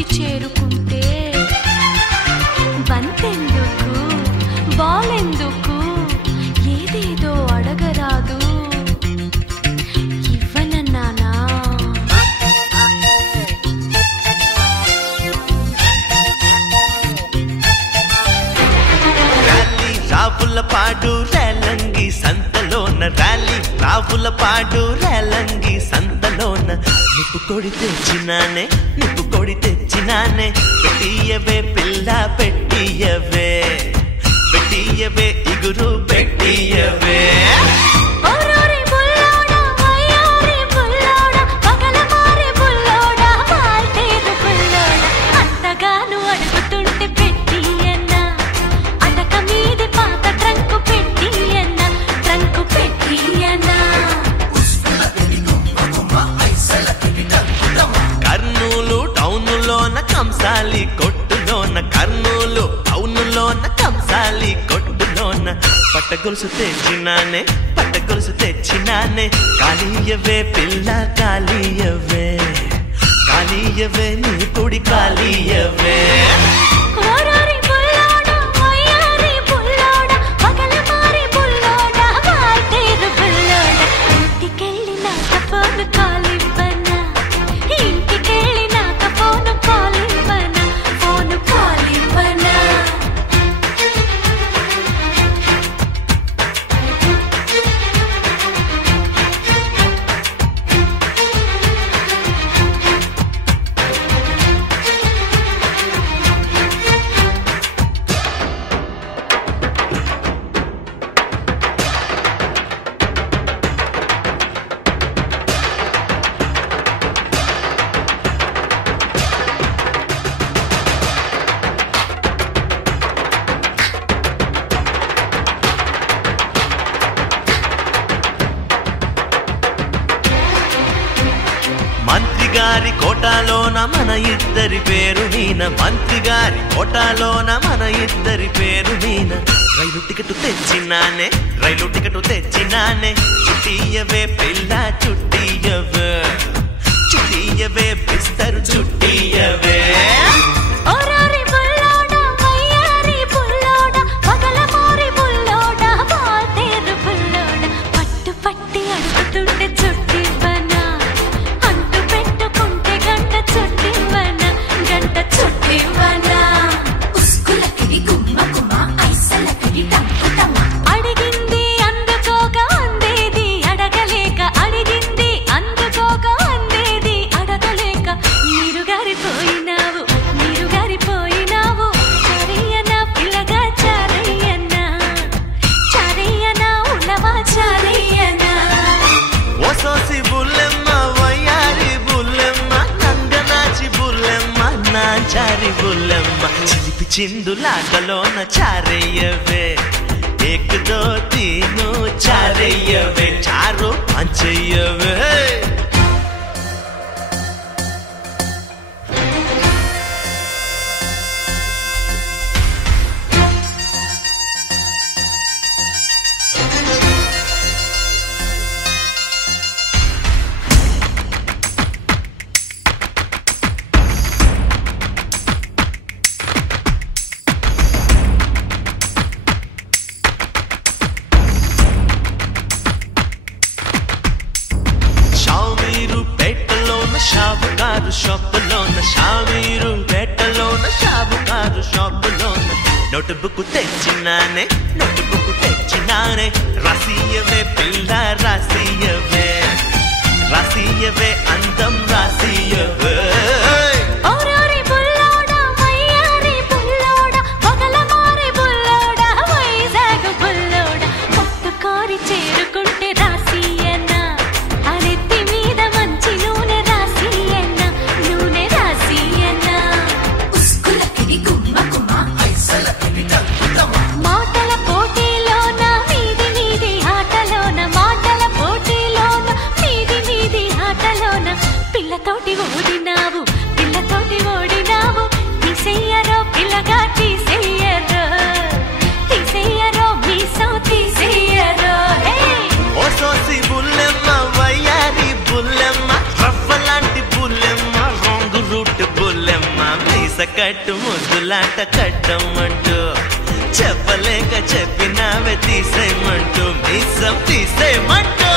వచ్చి చేరుకుంటే బంతెందుకు బాలెందుకు ఏదేదో అడగరాదు ఇవ్వనన్నానా రావులపాడు రేలంగి సంతలోన ర్యాలీ రావులపాడు రేలంగి సంతలోన నిప్పు కొడి తెచ్చినానే నిప్పు కొడి తెచ్చినానే పెట్టియవే పిల్ల పెట్టియవే పెట్టియవే ఇగురు పెట్టియవే కంసాలి కొట్టులోన కర్నూలు టౌనులోన కంసాలి కొట్టులోన పట్టగొలుసు తెచ్చినానే పట్టగొలుసు తెచ్చినానే కాళీయవే పిల్ల కాళీయవే కాళీయవే నీ పొడి కాళీయవే మంత్రిగారి కోటాలోన మన ఇద్దరి పేరు మీన మంత్రిగారి కోటాలోన మన ఇద్దరి పేరు మీన రైలు టికెట్ తెచ్చినానే రైలు టికెట్ తెచ్చినానే చుట్టియవే పిల్ల చుట్టియవే చుట్టియవే బిస్తరు చుట్టియవే చిలిపి చిందులాటలోన చారయ్యవే ఏక్ దో తీను చారయ్యవే చారు పంచయ్యవే షావుకారు షాపులోన షావీరు పేటలోన షావుకారు షాపులోన నోటుబుక్ తెచ్చినానే నోటుబుక్ తెచ్చినానే రాసియవే పిల్ల రాసియవే రాసియవే అందం రాసియవే మాటల పోటీలోన మీది మీది ఆటలోన మాటల పోటీలోన కట్టు ముద్దులాట కట్టమంటూ చెప్పలేక చెప్పినావే తీసేయమంటూ మీసం తీసేయమంటూ